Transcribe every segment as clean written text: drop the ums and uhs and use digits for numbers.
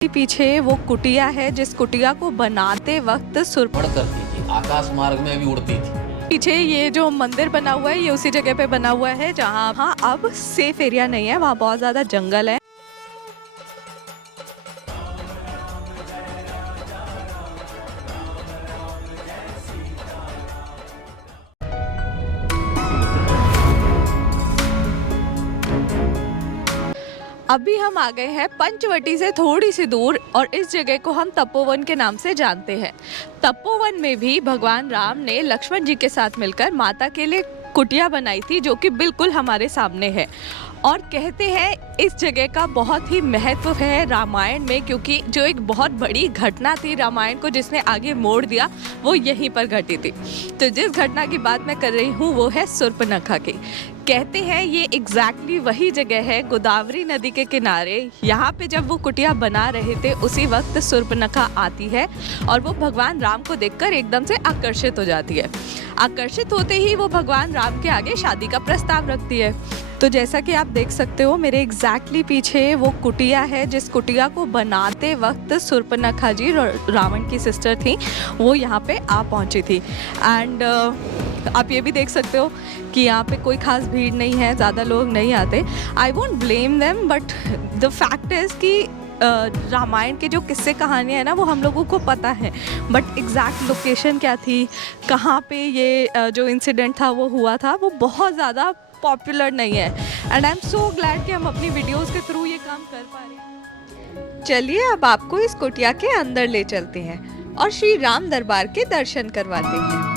पीछे वो कुटिया है जिस कुटिया को बनाते वक्त उड़ करती थी, आकाश मार्ग में भी उड़ती थी। पीछे ये जो मंदिर बना हुआ है ये उसी जगह पे बना हुआ है जहाँ अब सेफ एरिया नहीं है, वहाँ बहुत ज़्यादा जंगल है। अभी हम आ गए हैं पंचवटी से थोड़ी सी दूर और इस जगह को हम तपोवन के नाम से जानते हैं। तपोवन में भी भगवान राम ने लक्ष्मण जी के साथ मिलकर माता के लिए कुटिया बनाई थी जो कि बिल्कुल हमारे सामने है। और कहते हैं इस जगह का बहुत ही महत्व है रामायण में, क्योंकि जो एक बहुत बड़ी घटना थी रामायण को जिसने आगे मोड़ दिया वो यहीं पर घटी थी। तो जिस घटना की बात मैं कर रही हूँ वो है शूर्पणखा की। कहते हैं ये एग्जैक्टली वही जगह है गोदावरी नदी के किनारे। यहाँ पे जब वो कुटिया बना रहे थे उसी वक्त शूर्पणखा आती है और वो भगवान राम को देखकर एकदम से आकर्षित हो जाती है। आकर्षित होते ही वो भगवान राम के आगे शादी का प्रस्ताव रखती है। तो जैसा कि आप देख सकते हो मेरे एग्जैक्टली पीछे वो कुटिया है जिस कुटिया को बनाते वक्त शूर्पणखा जी रावण की सिस्टर थी, वो यहाँ पे आ पहुँची थी। एंड आप ये भी देख सकते हो कि यहाँ पे कोई खास भीड़ नहीं है, ज़्यादा लोग नहीं आते। I won't blame them, but the fact is कि रामायण के जो किस्से कहानियाँ हैं ना वो हम लोगों को पता है, बट एग्जैक्ट लोकेशन क्या थी, कहाँ पे ये जो इंसिडेंट था वो हुआ था, वो बहुत ज़्यादा पॉपुलर नहीं है। And I am so glad कि हम अपनी वीडियोस के थ्रू ये काम कर पा रहे हैं। चलिए अब आपको इस कुटिया के अंदर ले चलते हैं और श्री राम दरबार के दर्शन करवाते हैं।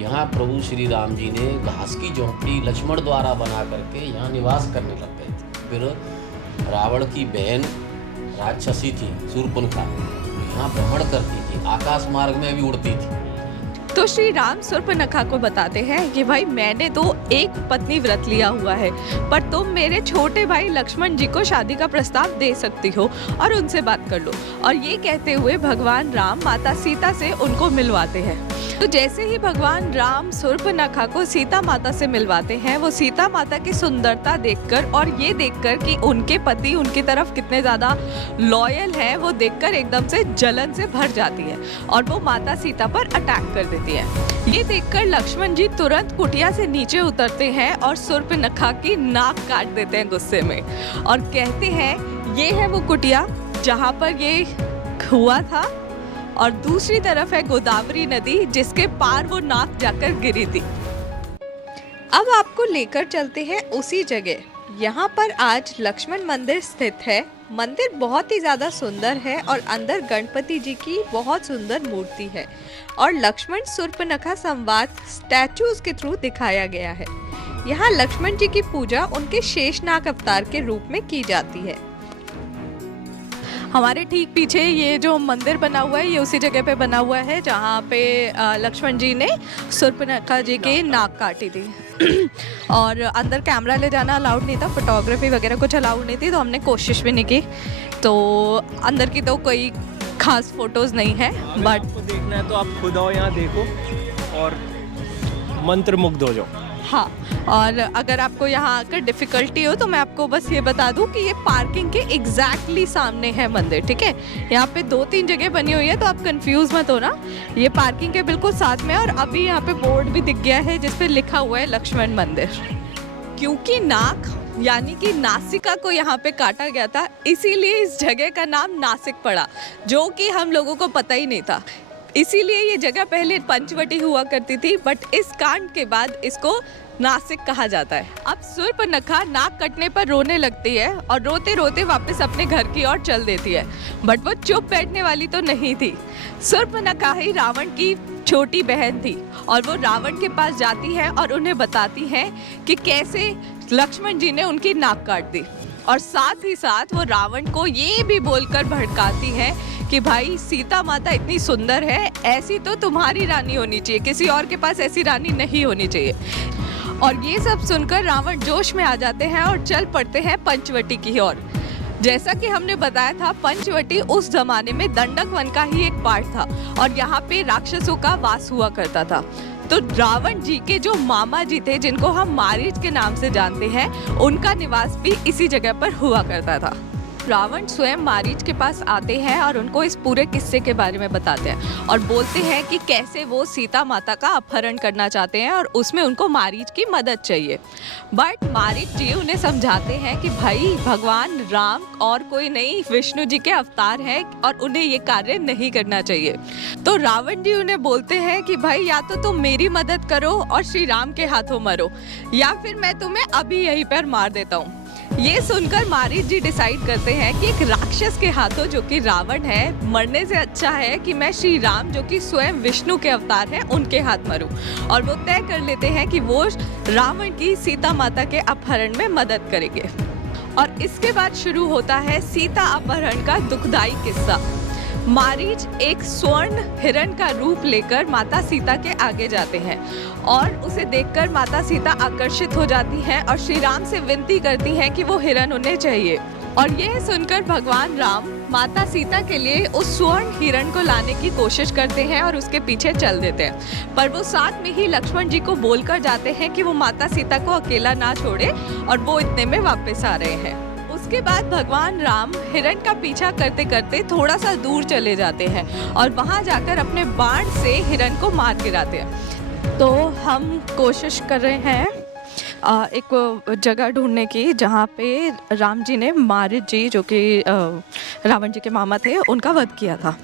यहाँ प्रभु श्री राम जी ने घास की झोंपड़ी लक्ष्मण द्वारा बना करके यहाँ निवास करने लग गए थे। फिर रावण की बहन राक्षसी थी शूर्पणखा, यहाँ भ्रमण करती थी, आकाश मार्ग में भी उड़ती थी। तो श्री राम शूर्पणखा को बताते हैं कि भाई मैंने तो एक पत्नी व्रत लिया हुआ है, पर तुम मेरे छोटे भाई लक्ष्मण जी को शादी का प्रस्ताव दे सकती हो और उनसे बात कर लो। और ये कहते हुए भगवान राम माता सीता से उनको मिलवाते हैं। तो जैसे ही भगवान राम शूर्पणखा को सीता माता से मिलवाते हैं, वो सीता माता की सुंदरता देखकर और ये देखकर कि उनके पति उनकी तरफ कितने ज़्यादा लॉयल हैं, वो देखकर एकदम से जलन से भर जाती है और वो माता सीता पर अटैक कर देती है। ये देखकर लक्ष्मण जी तुरंत कुटिया से नीचे उतरते हैं और शूर्पणखा की नाक काट देते हैं गुस्से में और कहते हैं ये है वो कुटिया जहाँ पर ये हुआ था और दूसरी तरफ है गोदावरी नदी जिसके पार वो नाक जाकर गिरी थी। अब आपको लेकर चलते हैं उसी जगह। यहाँ पर आज लक्ष्मण मंदिर स्थित है। मंदिर बहुत ही ज़्यादा सुंदर है और अंदर गणपति जी की बहुत सुंदर मूर्ति है और लक्ष्मण शूर्पणखा संवाद स्टैचूज के थ्रू दिखाया गया है। यहाँ लक्ष्मण जी की पूजा उनके शेषनाग अवतार के रूप में की जाती है। हमारे ठीक पीछे ये जो मंदिर बना हुआ है ये उसी जगह पे बना हुआ है जहाँ पे लक्ष्मण जी ने शूर्पणखा जी की नाक काटी थी। और अंदर कैमरा ले जाना अलाउड नहीं था, फोटोग्राफी वगैरह कुछ अलाउड नहीं थी, तो हमने कोशिश भी नहीं की। तो अंदर की तो कोई खास फोटोज़ नहीं है, बट आपको देखना है तो आप खुद आओ, यहाँ देखो और मंत्र मुग्ध हो जाओ। हाँ, और अगर आपको यहाँ आकर डिफ़िकल्टी हो तो मैं आपको बस ये बता दूँ कि ये पार्किंग के एग्जैक्टली सामने है मंदिर, ठीक है। यहाँ पे 2-3 जगह बनी हुई है तो आप कंफ्यूज मत हो ना, ये पार्किंग के बिल्कुल साथ में। और अभी यहाँ पे बोर्ड भी दिख गया है जिस पे लिखा हुआ है लक्ष्मण मंदिर। क्योंकि नाक यानी कि नासिका को यहाँ पे काटा गया था, इसीलिए इस जगह का नाम नासिक पड़ा, जो कि हम लोगों को पता ही नहीं था। इसीलिए ये जगह पहले पंचवटी हुआ करती थी, बट इस कांड के बाद इसको नासिक कहा जाता है। अब शूर्पणखा नाक कटने पर रोने लगती है और रोते रोते वापस अपने घर की ओर चल देती है, बट वो चुप बैठने वाली तो नहीं थी। शूर्पणखा ही रावण की छोटी बहन थी और वो रावण के पास जाती है और उन्हें बताती है कि कैसे लक्ष्मण जी ने उनकी नाक काट दी। और साथ ही साथ वो रावण को ये भी बोलकर भड़काती है कि भाई सीता माता इतनी सुंदर है, ऐसी तो तुम्हारी रानी होनी चाहिए, किसी और के पास ऐसी रानी नहीं होनी चाहिए। और ये सब सुनकर रावण जोश में आ जाते हैं और चल पड़ते हैं पंचवटी की ओर। जैसा कि हमने बताया था, पंचवटी उस जमाने में दंडक वन का ही एक पार्ट था और यहाँ पे राक्षसों का वास हुआ करता था। तो रावण जी के जो मामा जी थे, जिनको हम मारीच के नाम से जानते हैं, उनका निवास भी इसी जगह पर हुआ करता था। रावण स्वयं मारीच के पास आते हैं और उनको इस पूरे किस्से के बारे में बताते हैं और बोलते हैं कि कैसे वो सीता माता का अपहरण करना चाहते हैं और उसमें उनको मारीच की मदद चाहिए। बट मारीच जी उन्हें समझाते हैं कि भाई भगवान राम और कोई नहीं, विष्णु जी के अवतार हैं और उन्हें ये कार्य नहीं करना चाहिए। तो रावण जी उन्हें बोलते हैं कि भाई या तो तुम मेरी मदद करो और श्री राम के हाथों मरो, या फिर मैं तुम्हें अभी यहीं पर मार देता हूँ। ये सुनकर मारीच जी डिसाइड करते हैं कि एक राक्षस के हाथों, जो कि रावण है, मरने से अच्छा है कि मैं श्री राम, जो कि स्वयं विष्णु के अवतार हैं, उनके हाथ मरूं। और वो तय कर लेते हैं कि वो रावण की सीता माता के अपहरण में मदद करेंगे। और इसके बाद शुरू होता है सीता अपहरण का दुखदाई किस्सा। मारीच एक स्वर्ण हिरण का रूप लेकर माता सीता के आगे जाते हैं और उसे देखकर माता सीता आकर्षित हो जाती हैं और श्री राम से विनती करती हैं कि वो हिरण उन्हें चाहिए। और यह सुनकर भगवान राम माता सीता के लिए उस स्वर्ण हिरण को लाने की कोशिश करते हैं और उसके पीछे चल देते हैं, पर वो साथ में ही लक्ष्मण जी को बोलकर जाते हैं कि वो माता सीता को अकेला ना छोड़े और वो इतने में वापस आ रहे हैं। उसके बाद भगवान राम हिरण का पीछा करते करते थोड़ा सा दूर चले जाते हैं और वहां जाकर अपने बाण से हिरण को मार गिराते हैं। तो हम कोशिश कर रहे हैं एक जगह ढूंढने की जहाँ पे राम जी ने मारीच जी, जो कि रावण जी के मामा थे, उनका वध किया था।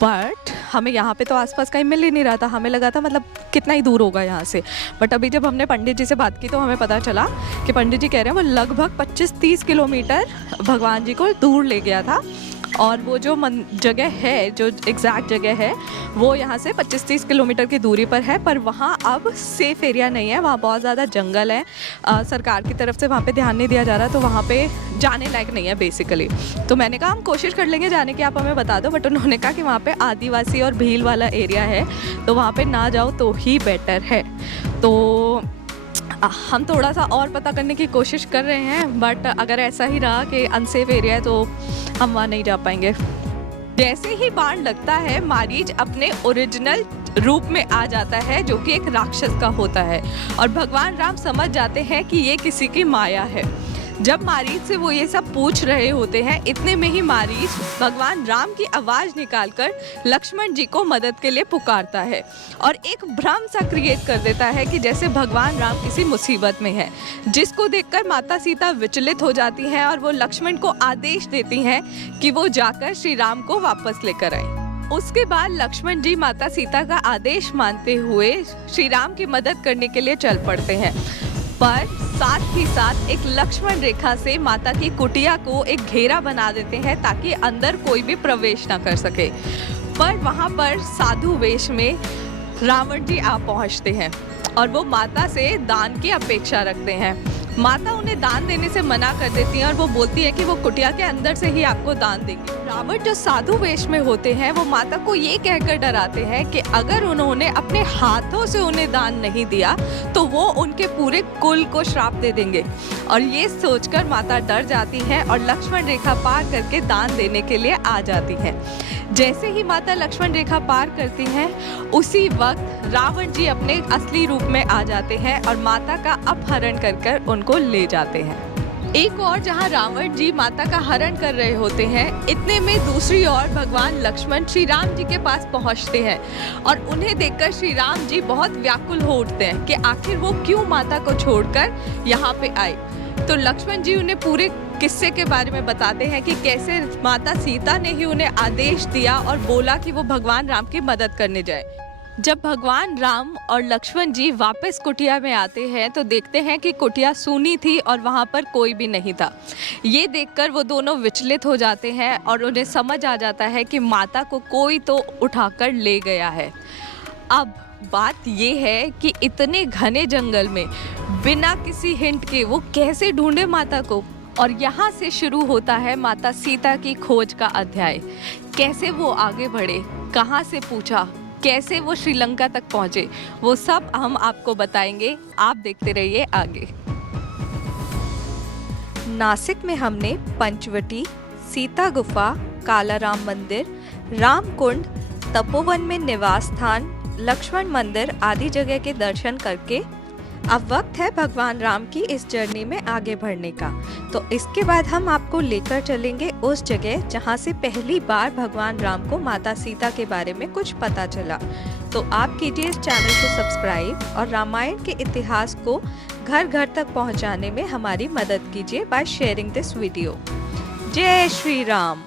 बट हमें यहाँ पे तो आसपास कहीं मिल ही नहीं रहा था। हमें लगा था मतलब कितना ही दूर होगा यहाँ से। बट अभी जब हमने पंडित जी से बात की तो हमें पता चला कि पंडित जी कह रहे हैं वो लगभग 25-30 किलोमीटर भगवान जी को दूर ले गया था। और वो जो जगह है, जो एग्जैक्ट जगह है, वो यहाँ से 25-30 किलोमीटर की दूरी पर है। पर वहाँ अब सेफ़ एरिया नहीं है, वहाँ बहुत ज़्यादा जंगल है। सरकार की तरफ से वहाँ पे ध्यान नहीं दिया जा रहा, तो वहाँ पे जाने लायक नहीं है बेसिकली। तो मैंने कहा हम कोशिश कर लेंगे जाने की, आप हमें बता दो। बट उन्होंने कहा कि वहाँ पे आदिवासी और भील वाला एरिया है, तो वहाँ पे ना जाओ तो ही बेटर है। तो हम थोड़ा सा और पता करने की कोशिश कर रहे हैं, बट अगर ऐसा ही रहा कि अनसेफ एरिया है तो हम वहाँ नहीं जा पाएंगे। जैसे ही बाण लगता है, मारीच अपने ओरिजिनल रूप में आ जाता है, जो कि एक राक्षस का होता है, और भगवान राम समझ जाते हैं कि ये किसी की माया है। जब मारीच से वो ये सब पूछ रहे होते हैं, इतने में ही मारीच भगवान राम की आवाज़ निकालकर लक्ष्मण जी को मदद के लिए पुकारता है और एक भ्रम सा क्रिएट कर देता है कि जैसे भगवान राम किसी मुसीबत में है, जिसको देखकर माता सीता विचलित हो जाती हैं और वो लक्ष्मण को आदेश देती हैं कि वो जाकर श्री राम को वापस लेकर आए। उसके बाद लक्ष्मण जी माता सीता का आदेश मानते हुए श्री राम की मदद करने के लिए चल पड़ते हैं, पर साथ ही साथ एक लक्ष्मण रेखा से माता की कुटिया को एक घेरा बना देते हैं ताकि अंदर कोई भी प्रवेश ना कर सके। पर वहाँ पर साधु वेश में रावण जी आ पहुँचते हैं और वो माता से दान की अपेक्षा रखते हैं। माता उन्हें दान देने से मना कर देती हैं और वो बोलती है कि वो कुटिया के अंदर से ही आपको दान देंगे। रावण जो साधु वेश में होते हैं वो माता को ये कहकर डराते हैं कि अगर उन्होंने अपने हाथों से उन्हें दान नहीं दिया तो वो उनके पूरे कुल को श्राप दे देंगे। और ये सोचकर माता डर जाती हैं और लक्ष्मण रेखा पार करके दान देने के लिए आ जाती हैं। जैसे ही माता लक्ष्मण रेखा पार करती हैं, उसी वक्त रावण जी अपने असली रूप में आ जाते हैं और माता का अपहरण कर उनको ले जाते हैं। एक और जहां रावण जी माता का हरण कर रहे होते हैं, इतने में दूसरी ओर भगवान लक्ष्मण श्री राम जी के पास पहुंचते हैं और उन्हें देखकर श्री राम जी बहुत व्याकुल हो उठते हैं कि आखिर वो क्यों माता को छोड़कर यहाँ पे आए। तो लक्ष्मण जी उन्हें पूरे किस्से के बारे में बताते हैं कि कैसे माता सीता ने ही उन्हें आदेश दिया और बोला कि वो भगवान राम की मदद करने जाए। जब भगवान राम और लक्ष्मण जी वापस कुटिया में आते हैं तो देखते हैं कि कुटिया सूनी थी और वहाँ पर कोई भी नहीं था। ये देखकर वो दोनों विचलित हो जाते हैं और उन्हें समझ आ जाता है कि माता को कोई तो उठाकर ले गया है। अब बात ये है कि इतने घने जंगल में बिना किसी हिंट के वो कैसे ढूंढे माता को, और यहाँ से शुरू होता है माता सीता की खोज का अध्याय। कैसे वो आगे बढ़े, कहाँ से पूछा, कैसे वो श्रीलंका तक पहुँचे, वो सब हम आपको बताएंगे। आप देखते रहिए आगे। नासिक में हमने पंचवटी, सीता गुफा, कालाराम मंदिर, रामकुंड, तपोवन में निवास स्थान, लक्ष्मण मंदिर आदि जगह के दर्शन करके अब वक्त है भगवान राम की इस जर्नी में आगे बढ़ने का। तो इसके बाद हम आपको लेकर चलेंगे उस जगह जहां से पहली बार भगवान राम को माता सीता के बारे में कुछ पता चला। तो आप कीजिए इस चैनल को सब्सक्राइब और रामायण के इतिहास को घर घर तक पहुंचाने में हमारी मदद कीजिए बाय शेयरिंग दिस वीडियो। जय श्री राम।